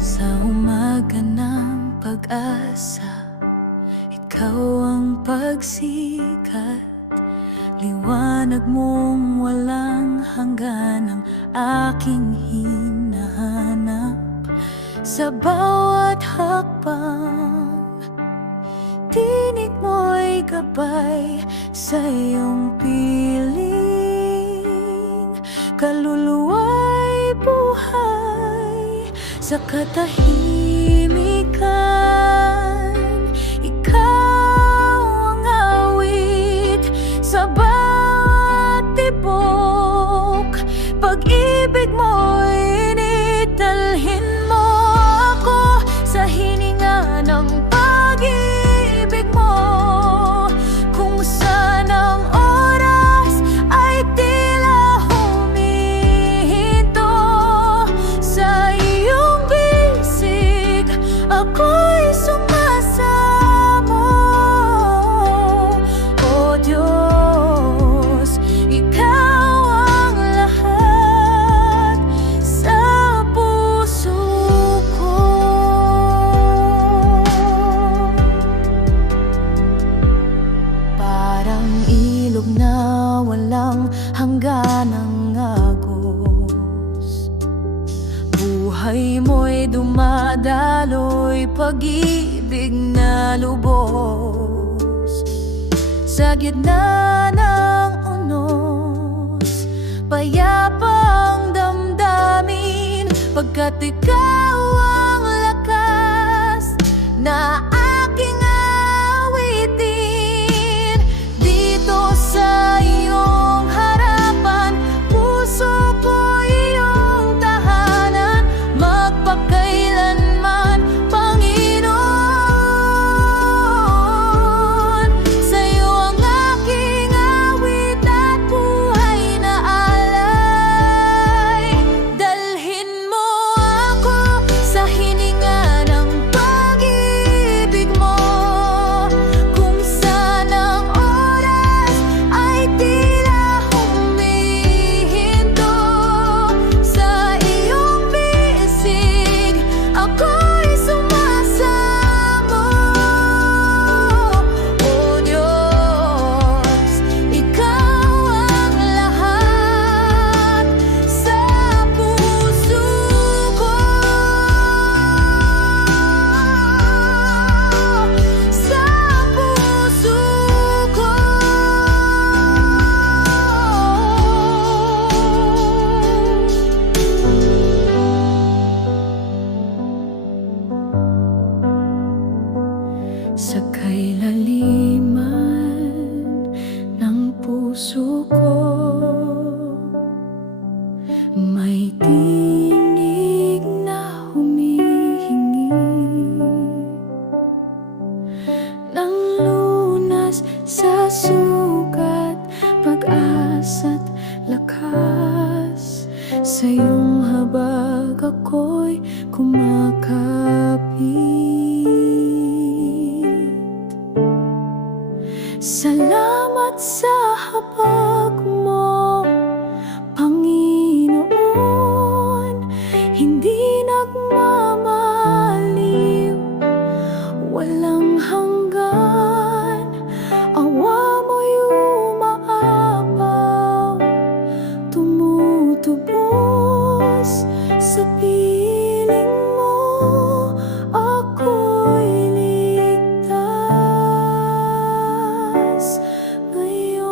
Sa umaga ng pag-asa, ikaw ang pagsikat. Liwanag mong walang hanggan ang aking hinahanap. Sa bawat hakbang, tinig mo'y gabay sa iyong piling. Kaluluwa'y buhay sa katahimikan. Ikaw ang awit sa bawat tibok. Pag-ibig mo'y initalhin mo ako sa hininga ng pag-ibig mo. Kung saan ang oras ay tila humihinto sa iyong bisig, ako'y sumasamo. O Diyos, ikaw ang lahat sa puso ko. Parang ilog na walang hangganang agos, buhay mo'y dumadaloy, pag-ibig na lubos. Sa gitna ng unos, payapa ang damdamin, pagkat ikaw ang lakas na aking awitin. Dito sa iyong harapan, puso ko iyong tahanan, magpakailanman, Panginoon. Sa'yo ang aking awit at buhay na alay. Dalhin mo ako sa hininga ng pag-ibig mo. Kung saan ang oras ay tila humihinto sa iyong bisig, ako'y sumasamo. O Diyos, ikaw ang lahat sa puso ko. Sa puso ko. Sa kailaliman ng puso ko, may tinig na humihingi ng lunas sa sugat, pag-asa't lakas. Sa iyong habag ako'y kumakapit. Salamat sa habag mo, Panginoon. Hindi nagmamaliw, walang hanggan. Awa mo'y umaapaw, tumutubos sa piling mo. Ako'y ligtas ngayon.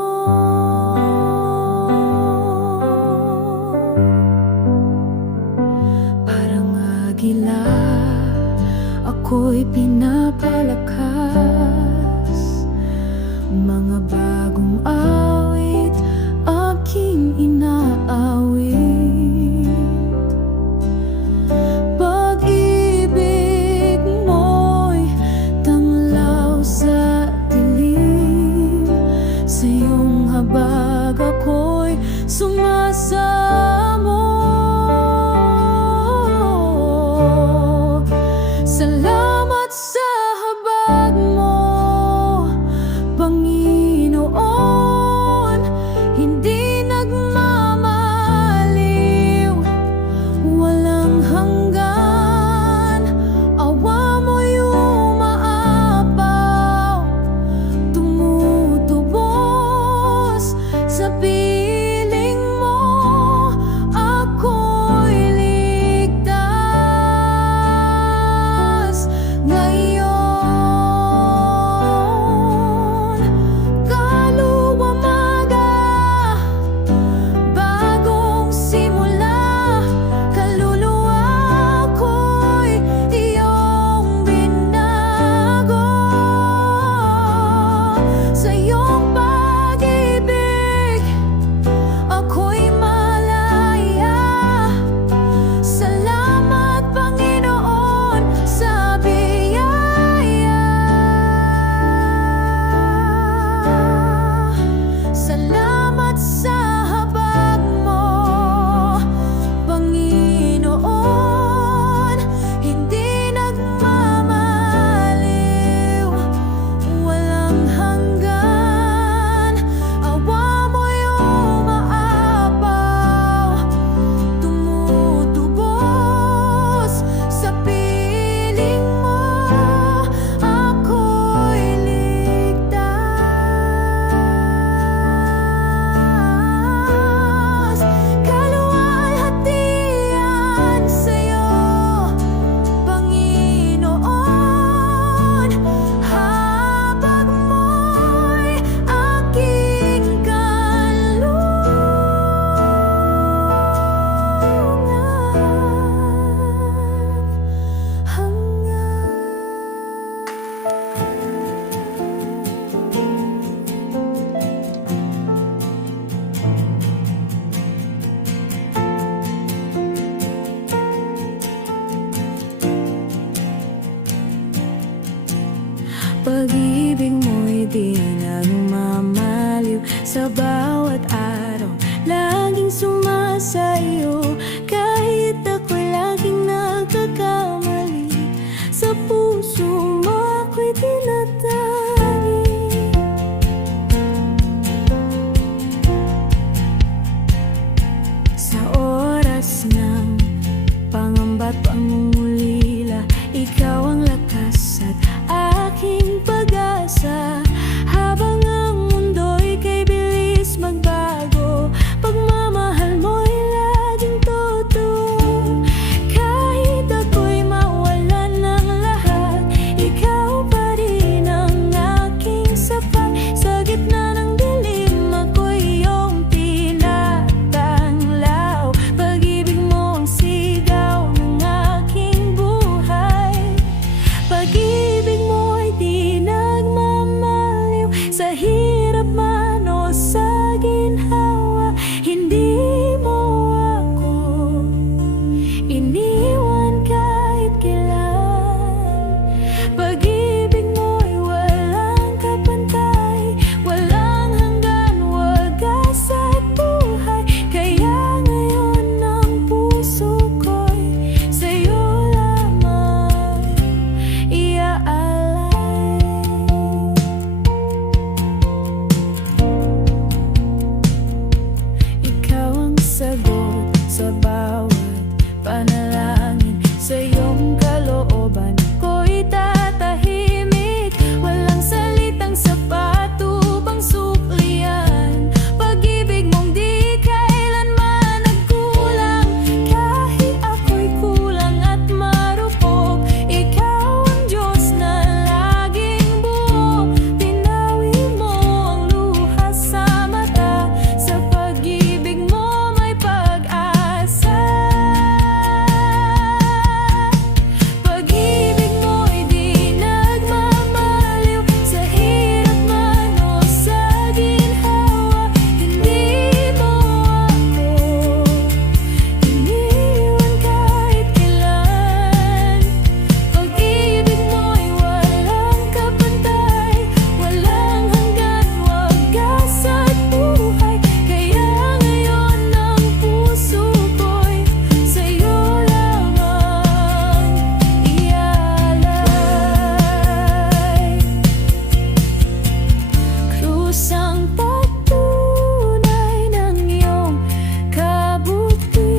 Parang agila, ako'y pinapalakas. Mga bagong awit aking inaawit. Pag-ibig mo'y tanglaw sa dilim. Sa iyong habag ako'y sumasamo. Salamat sa habag mo, Panginoon. Pag-ibig mo'y di nagmamaliw. Sa bawat araw, laging sumasayo. Kahit ako'y laging nagkakamali, sa puso mo ako'y tinatagi. Sa oras ng pangamba't pangungulila, ikaw ang lakas at aking pag-asa. Habang ang mundo'y kay bilis magbago, pagmamahal mo'y laging totoo. Kahit ako'y mawalan ng lahat, ikaw pa rin ang aking sapat. Sa gitna ng dilim, ako'y iyong tinatanglaw. Pag-ibig mo ang sigaw ng aking buhay. Pag-ibig mo'y di nagmamaliw. Sa hirap man o sa ginhawa, hindi mo ako iniwan kahit kailan. Pag-ibig mo'y walang kapantay, walang hanggan, wagas at buhay. Kaya ngayon ang puso ko'y sa'yo lamang iaalay. Ikaw ang sagot sa bawat panalangin. Sa iyong kalooban ko'y tatahimik. Walang salitang sapat upang suklian. Pag-ibig mong di kailanman nagkulang. Kahit ako'y kulang at marupok, ikaw ang Diyos na laging buo. Pinawi mo ang luha sa mata. Sa pag-ibig mo may pag-asa. Pag-ibig mo'y di nagmamaliw. Sa hirap man o sa ginhawa, hindi mo ako iniwan kahit kailan. Pag-ibig mo'y walang kapantay, walang hanggan, wagas at buhay. Kaya ngayon ang puso ko'y sa'yo lamang iaalay. Krus ang patunay ng iyong kabutihan.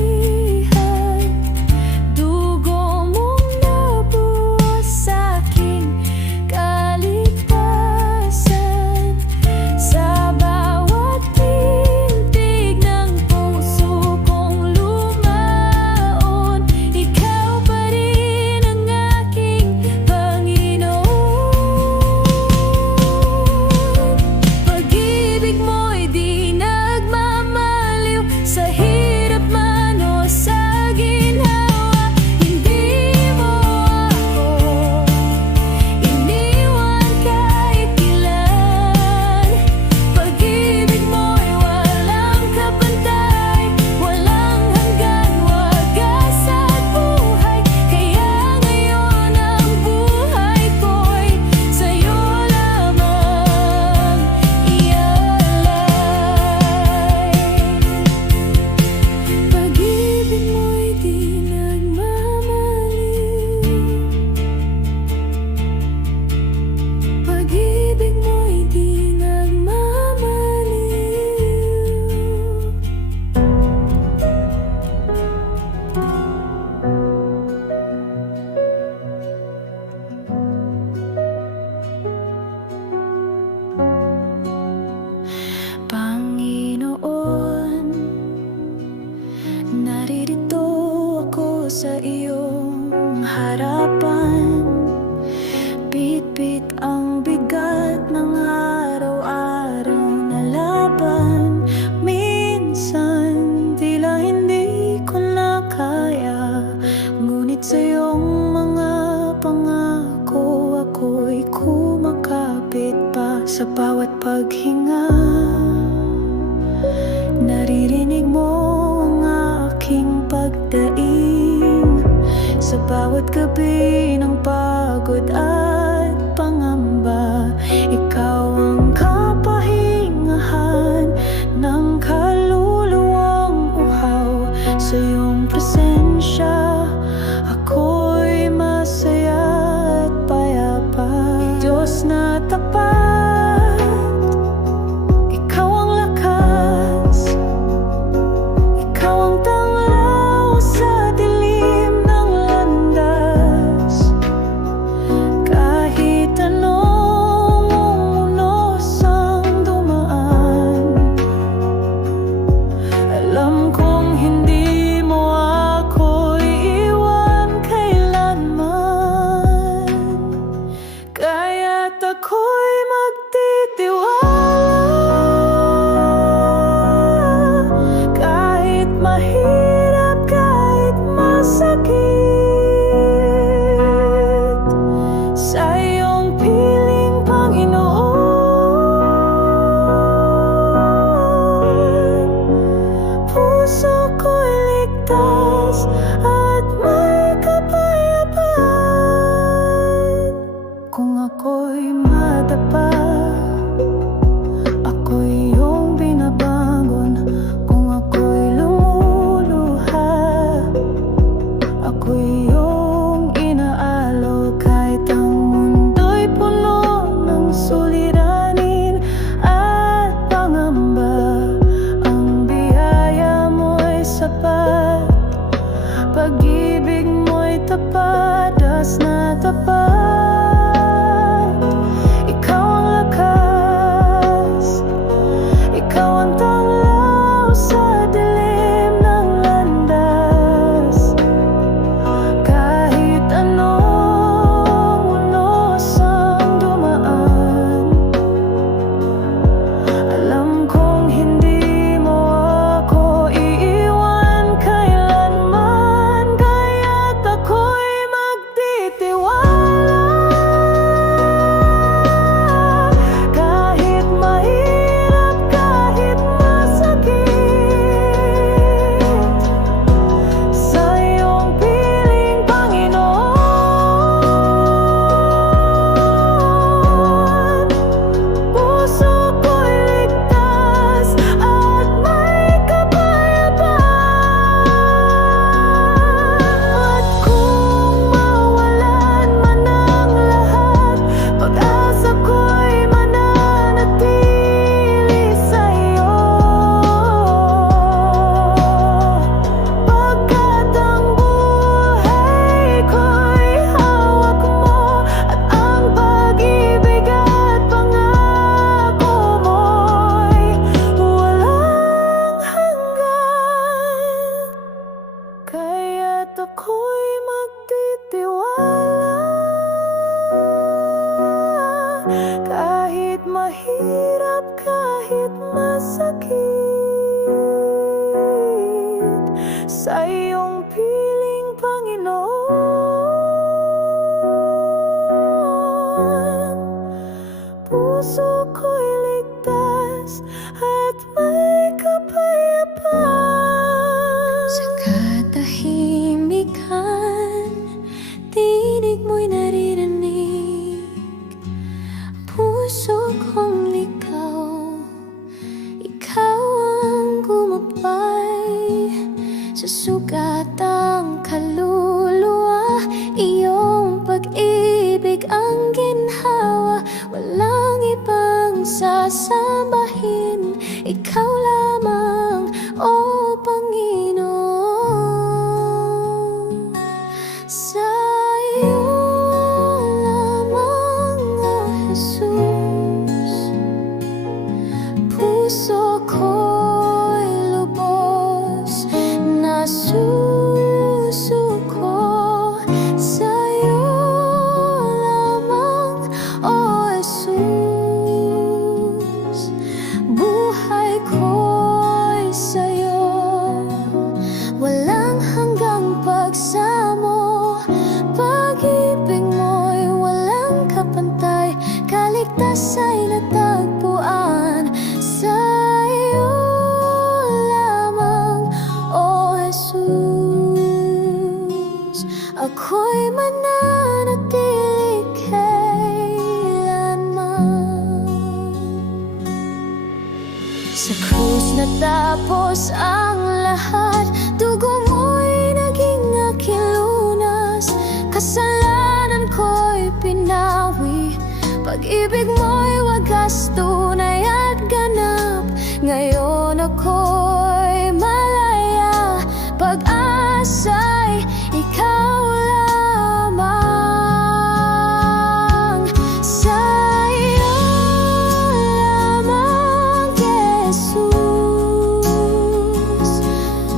Dugo mong nabuhos sa'king kaligtasan. Sa bawat tintig ng puso kong lumaon, ikaw pa rin ang aking Panginoon. Pag-ibig mo'y di nagmamaliw. Sa hirap man o sa ginhawa, hindi mo ako iniwan kahit kailan. Pag-ibig mo'y walang kapantay, walang hanggan, wagas at buhay. Kaya ngayon ang buhay ko'y sa'yo lamang iaalay. Pag-ibig mo'y di nagmamaliw. Pag-ibig mo'y di nagmamaliw. Panginoon, naririto ako sa iyong harapan. Bitbit ang bigat ng araw-araw na laban. Minsan tila hindi ko na kaya, ngunit sa iyong mga pangako ako'y kumakapit pa. Sa bawat paghinga, naririnig mo ang aking pagdaing. Sa bawat gabi ng pagod at pangamba, mahirap kahit masakit, sa iyong piling, Panginoon. Puso ko'y ligtas at may kapayapaan. Sa katahimikan, tinig mo'y naririnig. Puso kong ligaw, ikaw ang gumabay. Sa sugatang kaluluwa, iyong pag-ibig ang ginhawa. Walang ibang sasambahin, ikaw lamang, O Panginoon. Sa iyo lamang, O Jesus, puso ko'y lubos na susuko. Sa iyo lamang, O Jesus, buhay ko'y sa'yo. Walang hanggang pagsamo, pag-ibig mo'y walang kapantay. Kaligtas ay natagpuan sa iyo lamang, O Jesus. Ako'y mananatili kailanman. Sa krus natapos ang lahat, dugo mo'y naging aking lunas. Kasalanan ko'y pinawi, pag-ibig mo'y wagas, tunay at ganap. Ngayon ako'y malaya, pag-asa'y ikaw lamang. Sa iyo lamang, Jesus,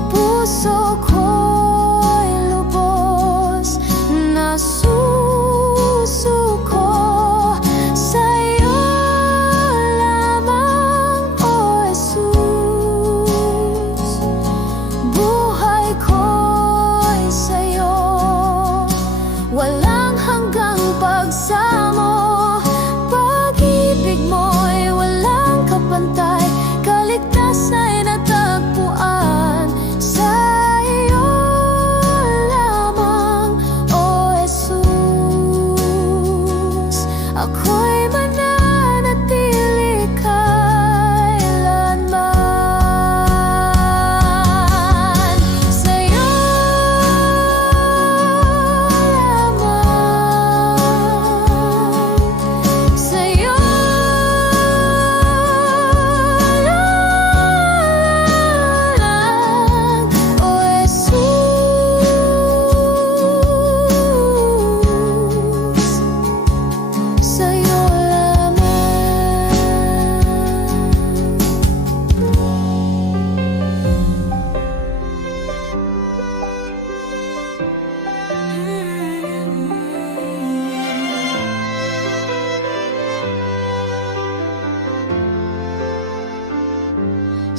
puso ko'y lubos na susuko. Sa iyo lamang, O Jesus, buhay ko'y sa'yo. Walang hanggang pagsamo, pag-ibig mo'y walang kapantay. Kaligtas ay natagpuan sa iyo lamang, O Jesus. Ako'y mananatili kailanman. Sa iyo lamang, sa iyo lamang, O Jesus. Sa iyo lamang.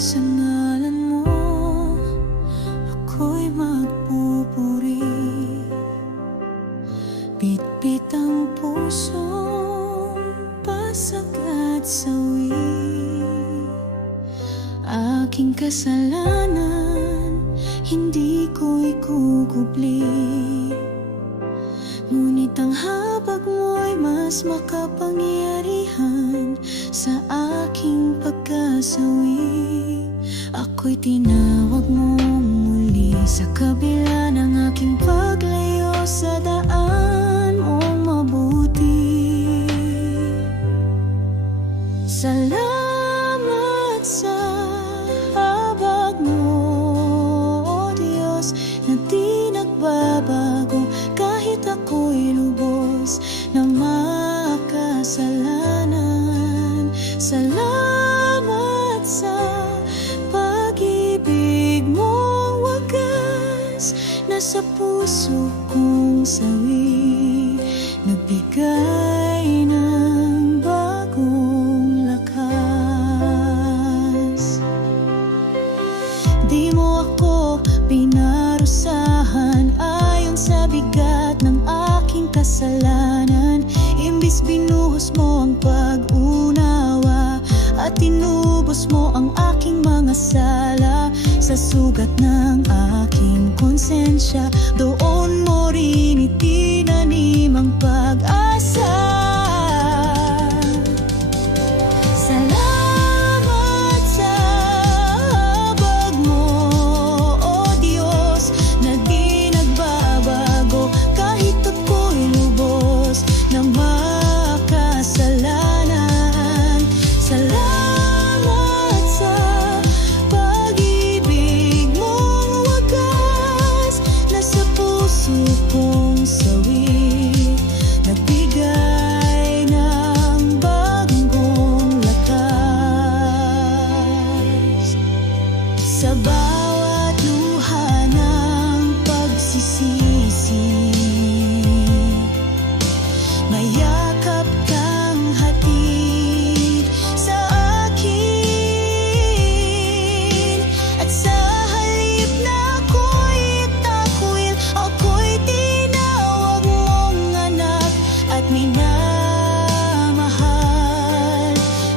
Sa ngalan mo, ako'y magpupuri. Bitbit ang pusong pasag at sawi. Aking kasalanan, hindi ko ikukubli. Ngunit ang habag mo'y mas makapangyarihan sa aking pagkasawi. Ako'y tinawag mong muli sa kabila ng aking paglayo sa daan mong mabuti. Salamat sa habag mo, O Diyos, na di nagbabago kahit ako'y lubos na makasalanan. Salamat sa pag-ibig mong wagas na sa puso kong sawi, nagbigay ng bagong kasalanan. Imbis binuhos mo ang pag-unawa at tinubos mo ang aking mga sala. Sa sugat ng aking konsensya, doon mo rin itinanim ang pag-asa. Salamat sa habag mo, O Diyos, na di nagbabago kahit ako'y lubos na makasalanan. Salamat sa pag-ibig mong wagas na sa puso kong sawi nagbigay ng bagong lakas. Sa bawat luha ng pagsisisi, mayakap kang hatid sa akin. At sa halip na ako'y takwil, ako'y tinawag mong anak at minamahal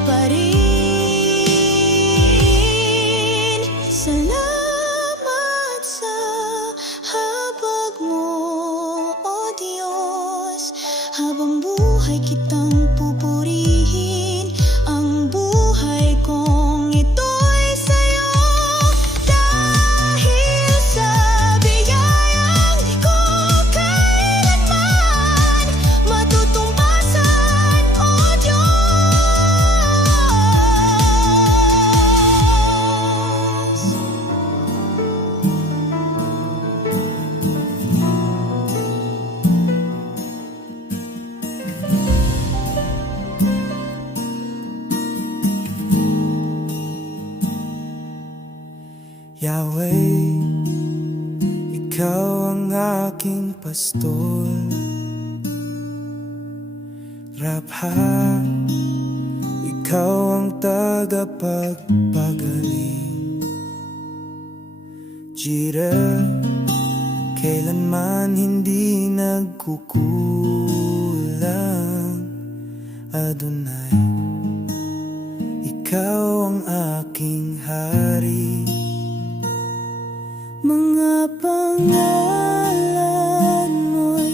pa rin. Salamat sa habag mo, O Diyos. Habang buhay kitang pupurihin, ang buhay kong ito'y sa'yo. Dahil sa biyayang di ko kailanman matutumbasan, O Diyos. Yahweh, Ikaw ang aking pastol. Rapha, Ikaw ang tagapagpagaling. Jireh, kailanman hindi nagkukulang. Adonai, Ikaw ang aking hari. Mga pangalan mo'y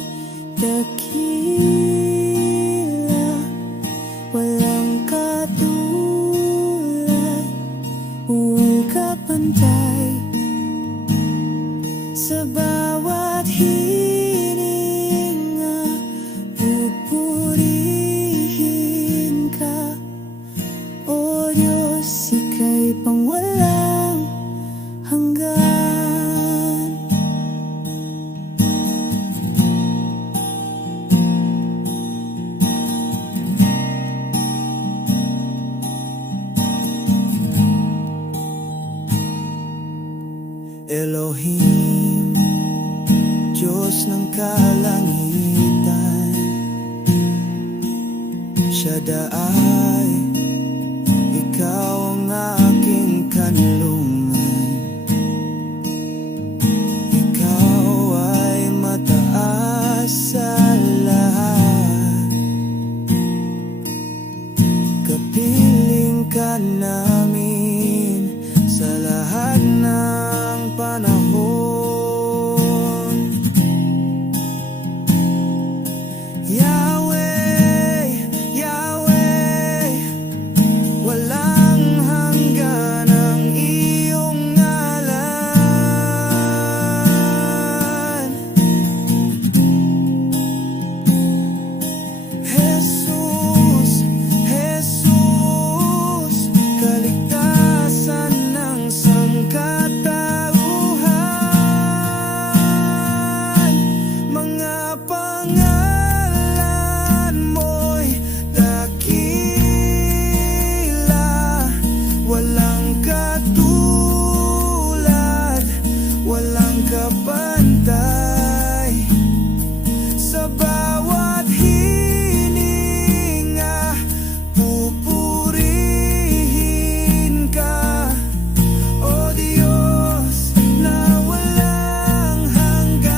dakila, walang katulad, walang kapantay. Sa bawat hininga, pupurihin ka, O Diyos, ika'y pangwalang hanggan. Elohim, Diyos ng kalangitan. Shaddai, Ikaw ang aking kanlungan. Ikaw ay mataas sa lahat. Kapiling ka namin sa lahat ng panahon. Yahweh, Yahweh, walang hanggan ang iyong ngalan. Jesus, Jesus, kaligtasan ng sangkatauhan. Mga pangalan mo'y dakila, walang katulad, walang kapantay. Sa bawat hininga, pupurihin ka, O Diyos, na walang hanggan.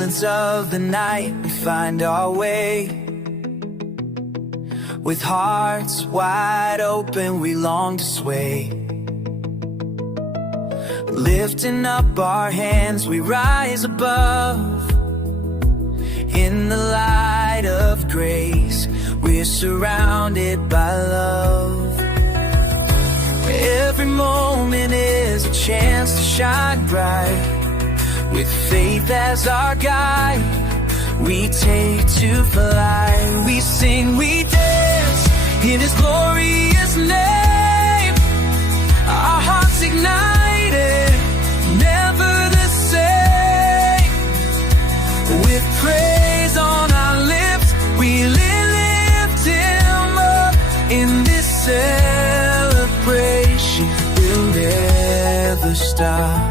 silence of the night, we find our way. With hearts wide open, we long to sway. Lifting up our hands, we rise above. In the light of grace, we're surrounded by love. Every moment is a chance to shine bright. With faith as our guide, we take to fly. We sing, we dance in His glorious name. Our hearts ignited, never the same. With praise on our lips, we lift Him up. In this celebration, we'll never stop.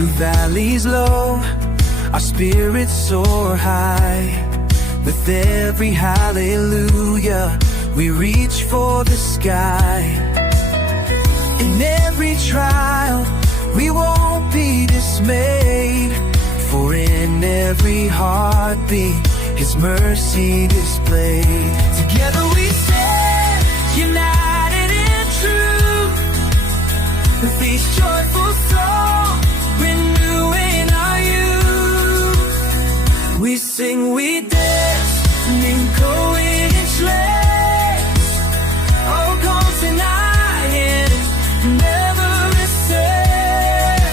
Through valleys low, our spirits soar high. With every hallelujah, we reach for the sky. In every trial, we won't be dismayed. For in every heartbeat, His mercy displayed. Together we stand, united in truth. With these joyful songs, renewing our youth. We sing, we dance, and go in slaves. Oh, come tonight and never escape.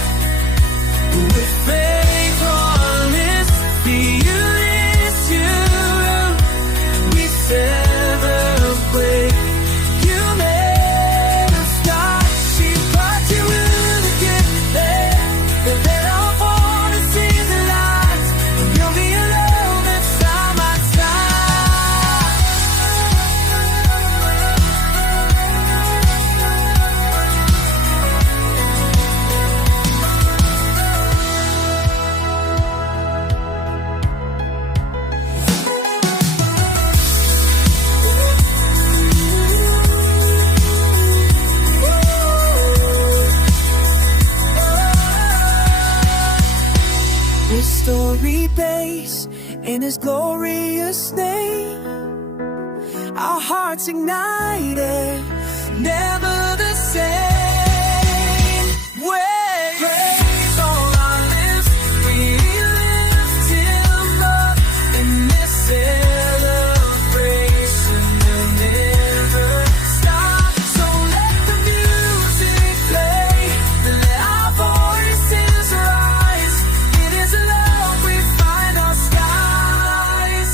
With faith on this, the Elysium, we celebrate. You never stop. She brought you in again. Then I'll want to see the light. You'll be alone inside my This story based in His glorious name. Our hearts ignited, never the same. Praise on our lips, we lift Him up. In this celebration, we'll never stop. So let the music play, let our voices rise. It is love we find our skies.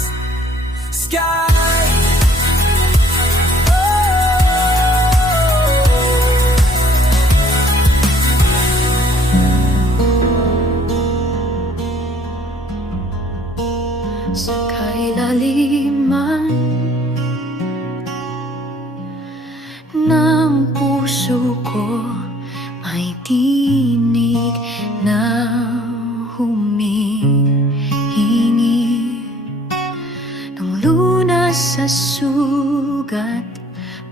Sa kailaliman ng puso ko may tinig na humihingi ng lunas sa sugat,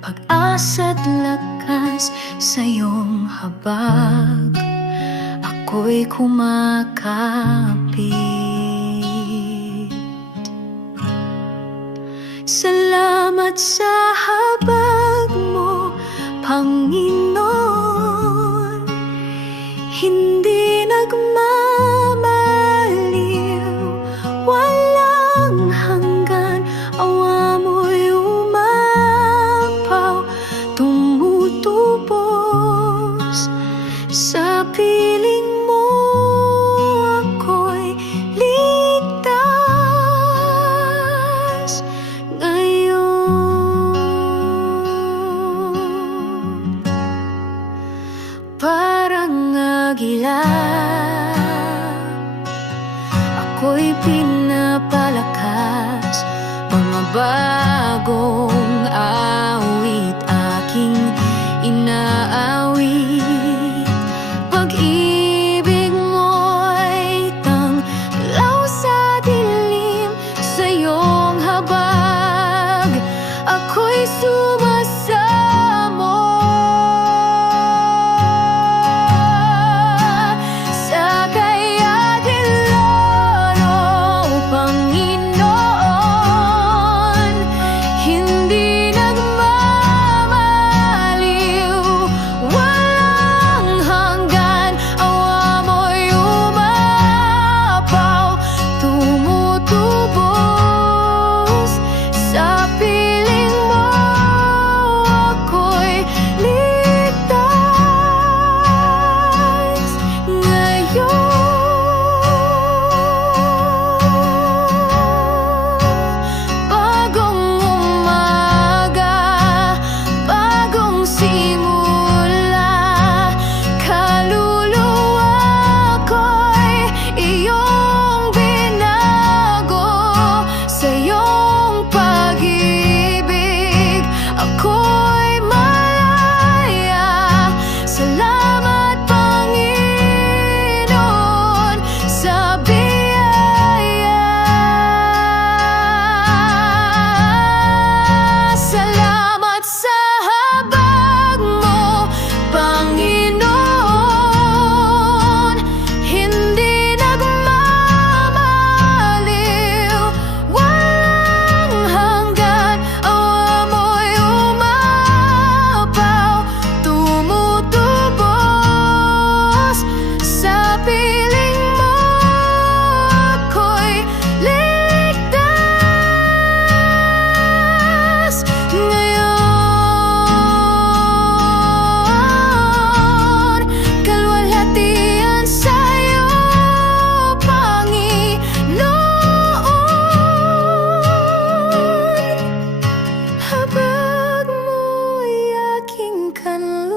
pag-asa't lakas sa iyong habag. Ako'y kumakapit. Salamat sa habag mo, Panginoon. Hindi nagmamaliw, walang hanggan. Awa mo'y umapaw, tumutubos. Sa piling mo ako'y ligtas ngayon. Parang agila, ako'y pinapalakas. Mga bagong awit aking inaawit. Pag-ibig mo'y tanglaw sa dilim, sa iyong habag ako'y sumasamo. simula. Kaluluwa ko'y iyong binago, sa iyong pag-ibig ako'y malaya. Salamat Panginoon sa biyaya. Salamat sa habag mo, Panginoon. Hindi nagmamaliw, walang hanggan. Awa mo'y umapaw, tumutubos sa piling mo. Ako'y ligtas ngayon. Kalwalhatian sa'yo, Panginoon. Habag mo'y aking kanlungan.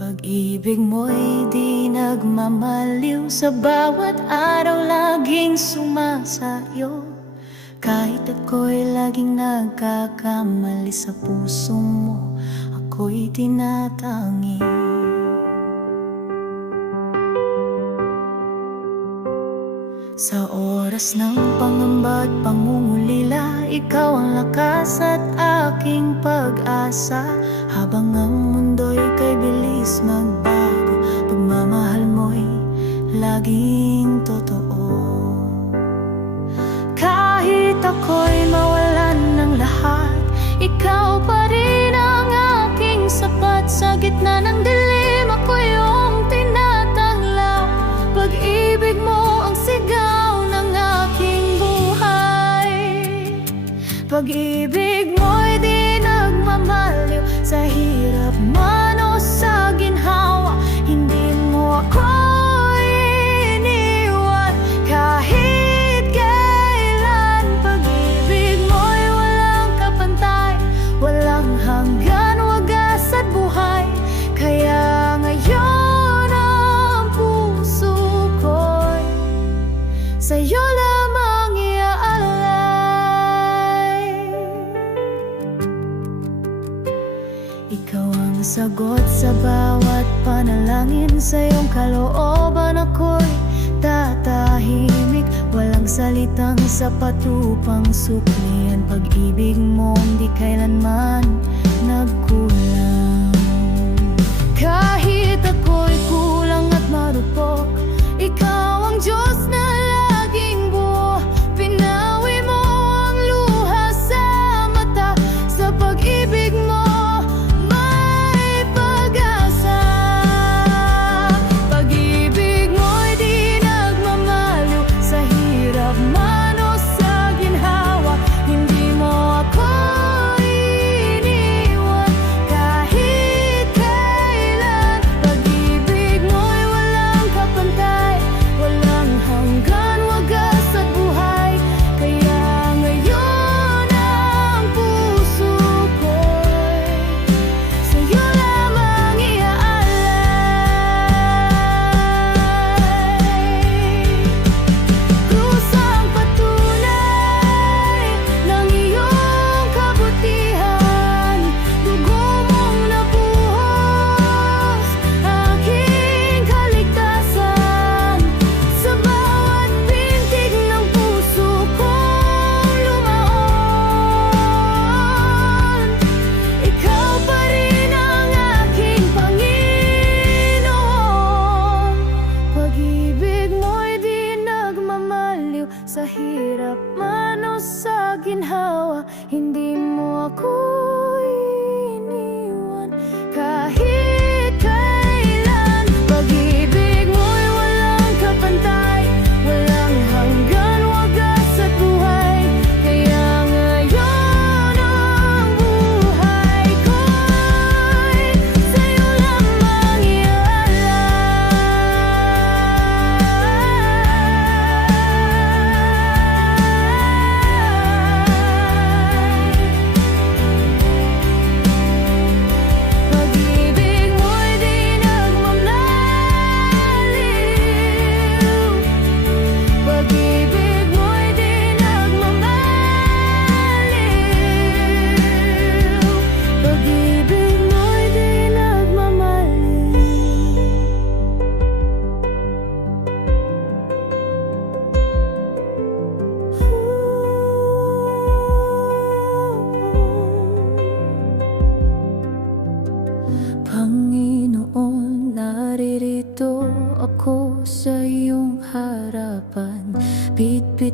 Pag-ibig mo'y di nagmamaliw, sa bawat araw laging sumasayo. Kahit ako'y laging nagkakamali, sa puso mo ako'y tinatangi. Sa oras ng pangamba at pangungulila, ikaw ang lakas at aking pag-asa. Habang ang mundo'y kay bilis magbago, pagmamahal mo'y laging totoo. Kahit ako'y mawalan ng lahat, ikaw pa rin ang aking sapat. Sa gitna ng dilim, ako yung tinatanggap. Pag-ibig mo ang sigaw ng aking buhay. Pag-ibig mo'y di nagmamaliw, sa hirap man o sa ginhawa. Hindi mo ako iniwan kahit kailan. Pag-ibig mo'y walang kapantay, walang hanggan, wagas at buhay. Kaya ngayon ang puso ko'y sa'yo lamang iaalay. Ikaw ang sagot sa bawat panalangin, sa iyong kalooban ako'y tatahimik. Walang salitang sapat upang suklian pag-ibig mo, di kailanman nagkulang. Kahit ako'y kulang at marupok, ikaw ang Diyos na laging buo. Pinawi mo ang luha sa mata, sa pag-ibig mo may pag-asa. Pag-ibig mo'y di nagmamaliw, sa hirap man o sa ginhawa. Hindi mo ako iniwan kahit kailan. Pag-ibig mo'y walang kapantay, walang hanggan, wagas at buhay. Kaya ngayon ang puso ko'y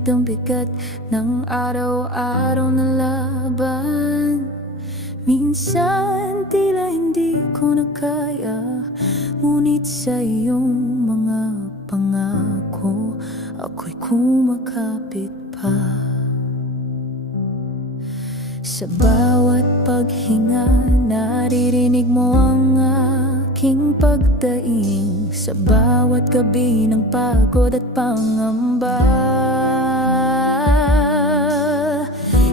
ang bigat ng araw-araw na laban. Minsan tila hindi ko na kaya, ngunit sa iyong mga pangako ako'y kumakapit pa. Sa bawat paghinga, naririnig mo ang aking pagdaing. Sa bawat gabi ng pagod at pangamba,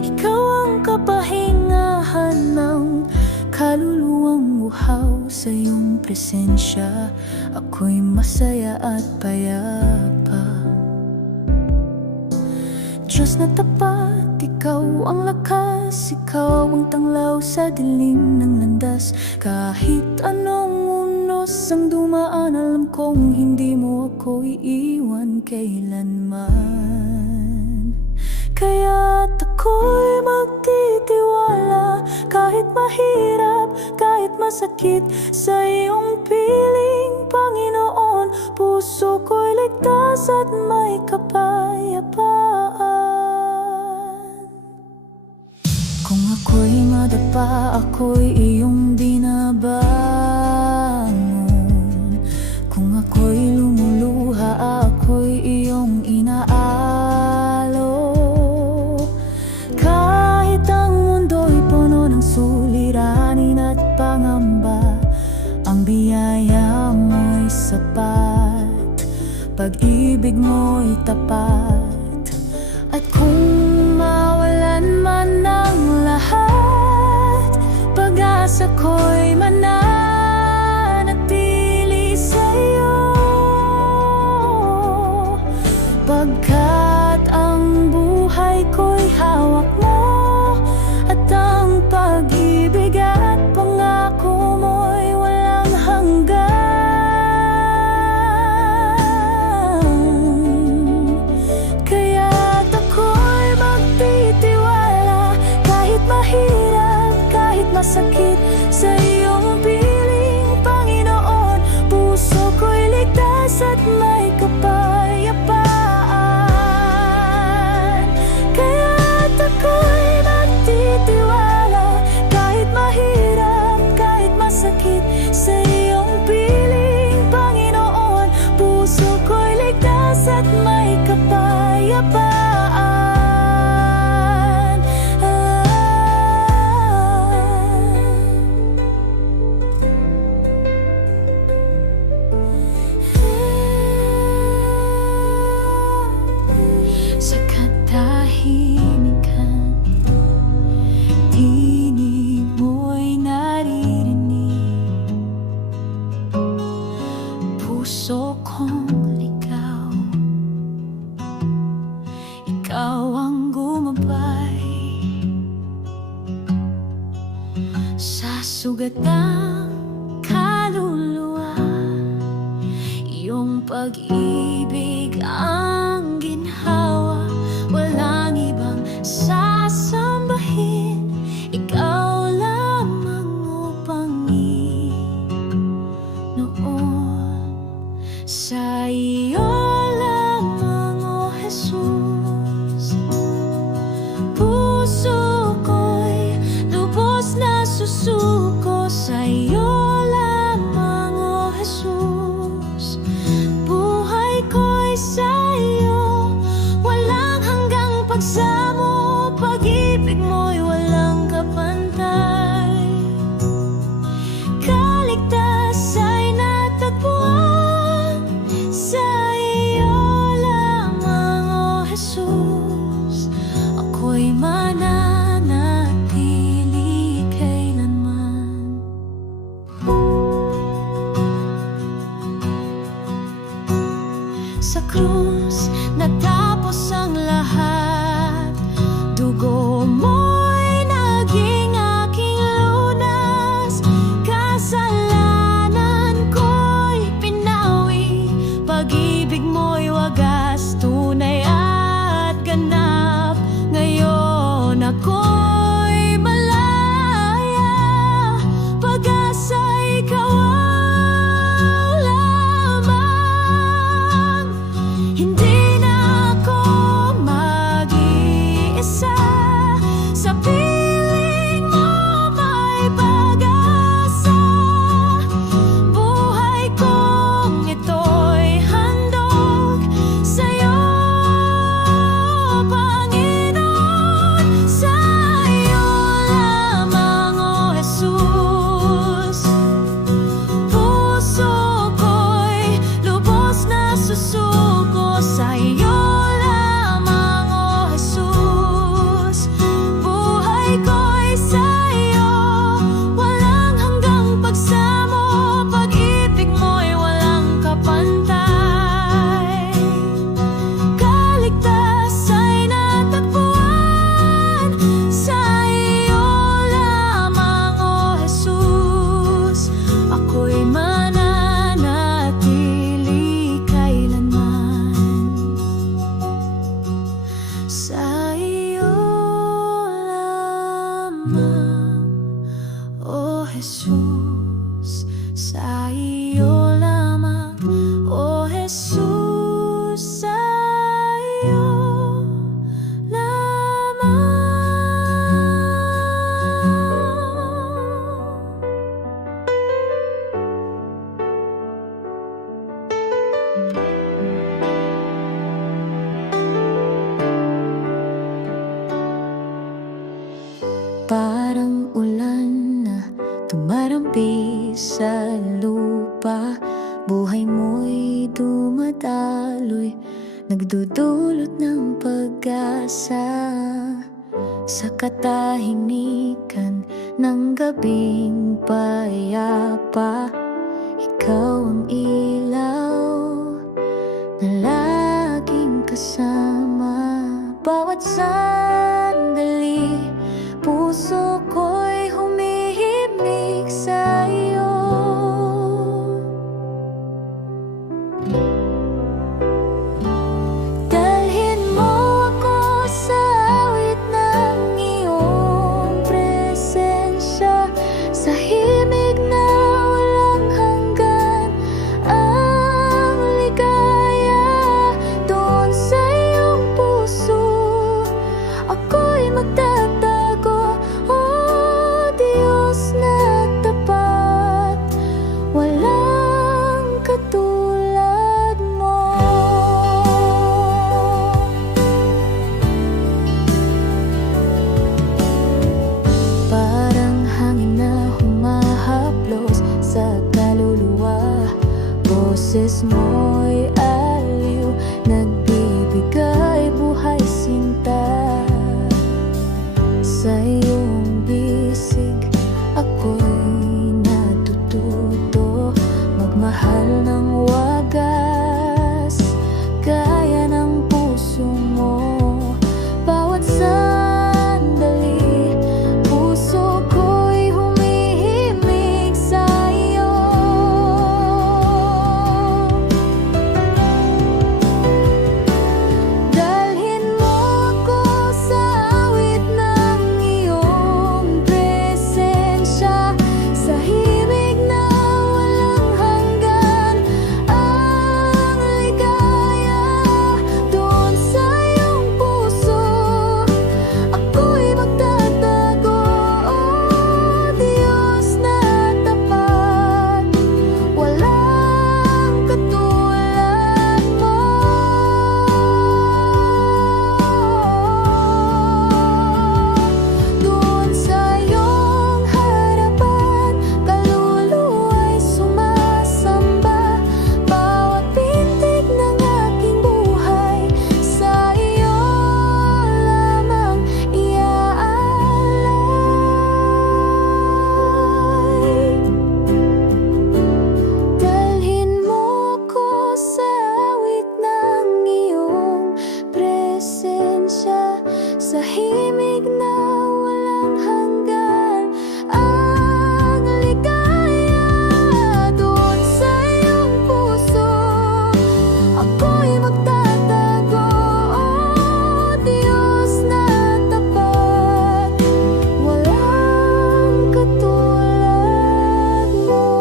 ikaw ang kapahingahan ng kaluluwang uhaw. Sa iyong presensya, ako'y masaya at payapa. Diyos na tapat, ikaw ang lakas, ikaw ang tanglaw sa dilim ng landas. Kahit anong unos ang dumaan, alam kong hindi mo ako iiwan kailanman. Kaya't ako'y magtitiwala, kahit mahirap, kahit masakit, sa iyong piling, Panginoon. Puso ko'y ligtas at may kapayapaan. Kung ako'y madapa, ako'y iyong binabangon. Kung ako'y lumuluha, ako'y iyong inaalo. Kahit ang mundo'y puno ng suliranin at pangamba, ang biyaya mo'y sapat, pag-ibig mo'y tapat. At kung mawalan man ng lahat, pag-asa ko'y mananatili sa'yo. Pagkat ang buhay ko'y hawak mo, at ang pag-ibig at pangako mo'y walang hanggan. Kaya't ako'y magtitiwala, kahit mahirap, kahit masakit, sa iyong piling, Panginoon. Puso ko'y ligtas at may kapayapaan. Kaya't ako'y magtitiwala, kahit mahirap, kahit masakit, sa iyong piling, Panginoon. Puso ko'y ligtas at may kapayapaan. Sa katahimikan, tinig mo'y naririnig. Puso kong ligaw, ikaw ang gumabay. Sa sugat ng kaluluwa, iyong pag-ibig ang ginhawa. Walang ibang sasambahin, ikaw lamang, o Panginoon. Sa iyo lamang, o Jesus, puso ko'y lubos na susuko. Sa iyo lamang, o Jesus, buhay ko'y sa iyo. Walang hanggang pagsamo, pag-ibig mo'y walang kapantay. Kaligtas ay natagpuan, sa iyo lamang, o Jesus. Ako'y mananatili kailanman. Sa krus natapos ang lahat, Jesus, sa iyo lamang, O Jesus, sa iyo lamang. Parang ulan na tumarampi sa lupa, buhay mo'y dumadaloy, nagdudulot ng pag-asa. Sa katahimikan ng gabing payapa, ikaw ang ilaw na laging kasama. Bawat sandali, puso ko'y humihimig sa'yo. Dalhin mo ako sa awit ng iyong presensya, sa himig na walang hanggan, ang ligaya doon sa iyong puso. Ako'y magtatago, O Diyos na tapat, walang katulad mo. Parang hangin na humahaplos sa kaluluwa, boses mo'y aliw, nagbibigay buhay sinta. Sa iyong bisig, ako'y natututo magmahal ng wagas, gaya ng puso mo. Bawat sandali, puso ko'y humihimig sa'yo. Dalhin mo ako sa awit ng iyong presensya, sa himig na walang hanggan, ang ligaya doon sa iyong puso. Ako'y magtatago, O Diyos na tapat, walang katulad mo. Doon sa iyong harapan, kaluluwa'y sumasamba, bawat pintig ng aking buhay sa iyo lamang iaalay. Dalhin mo ko sa awit ng iyong presensya, sa himig na walang hanggan, ang ligaya doon sa iyong puso. Ako'y magtatago, O Diyos na tapat, walang katulad mo.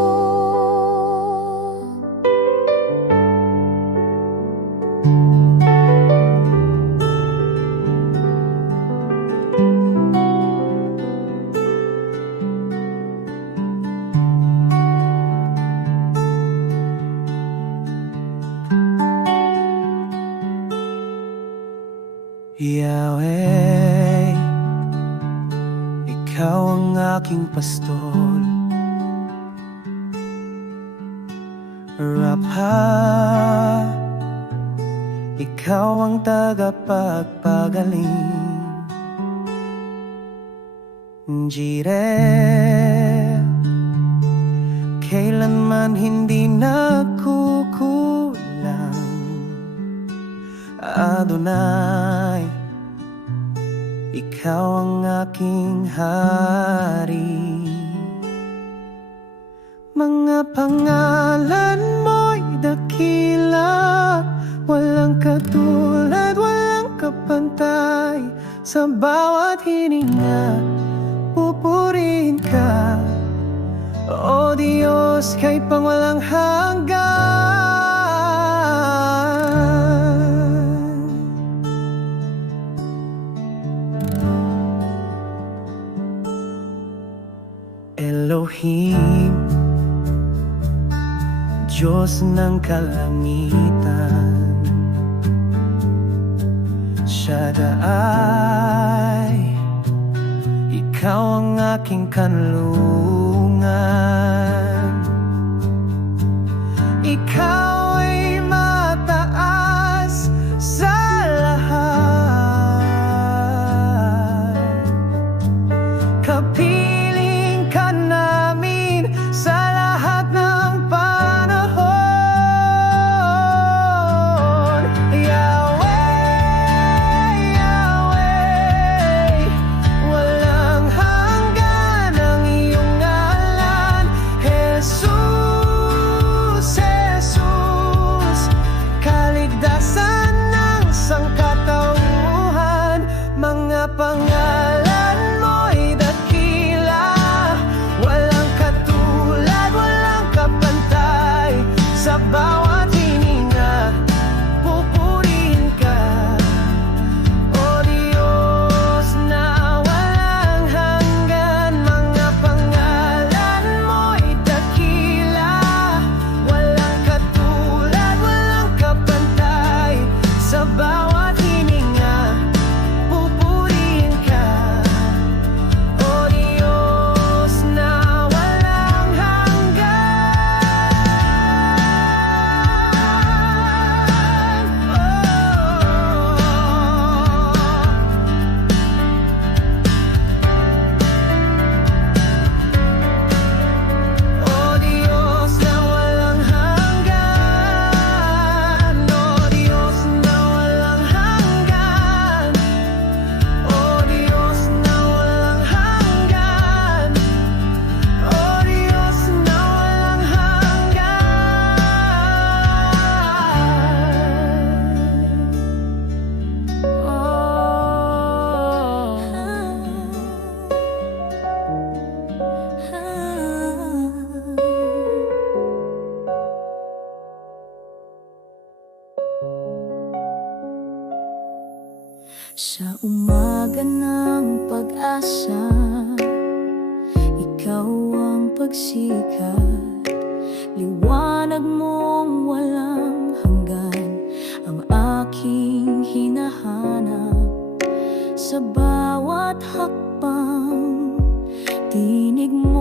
Yahweh, ikaw ang aking pastol. Rapha, ikaw ang tagapagpagaling. Jireh, kailanman hindi nagkukulang. Adonai, ikaw ang aking hari. Mga pangalan mo'y dakila, walang katulad, walang kapantay. Sa bawat hininga, pupurihin ka. Diyos kay pangwalang hanggan. Elohim, Diyos ng kalangitan, Shaddai, Ikaw ang aking kanlungan. Ikaw ay mataas sa lahat. Kapiling ka namin sa lahat ng panahon. Yahweh, Yahweh, walang hanggan ang iyong ngalan. Jesus, Jesus, kaligtasan ng sangkatauhan. Mga pangalan mo'y dakila, walang katulad, walang kapantay. Sa bawat hininga, pupurihin ka, O Diyos na walang hanggan. Mga pangalan mo'y dakila, walang katulad, walang kapantay. Sa bawat hininga, pupurihin ka, O Diyos na walang hanggan. O Diyos na walang hanggan. O Diyos na walang hanggan. O Diyos na walang hanggan. O Diyos na walang Sa umaga ng pag-asa, ikaw ang pagsikat. Liwanag mong walang hanggan ang aking hinahanap. Sa bawat hakbang, tinig mo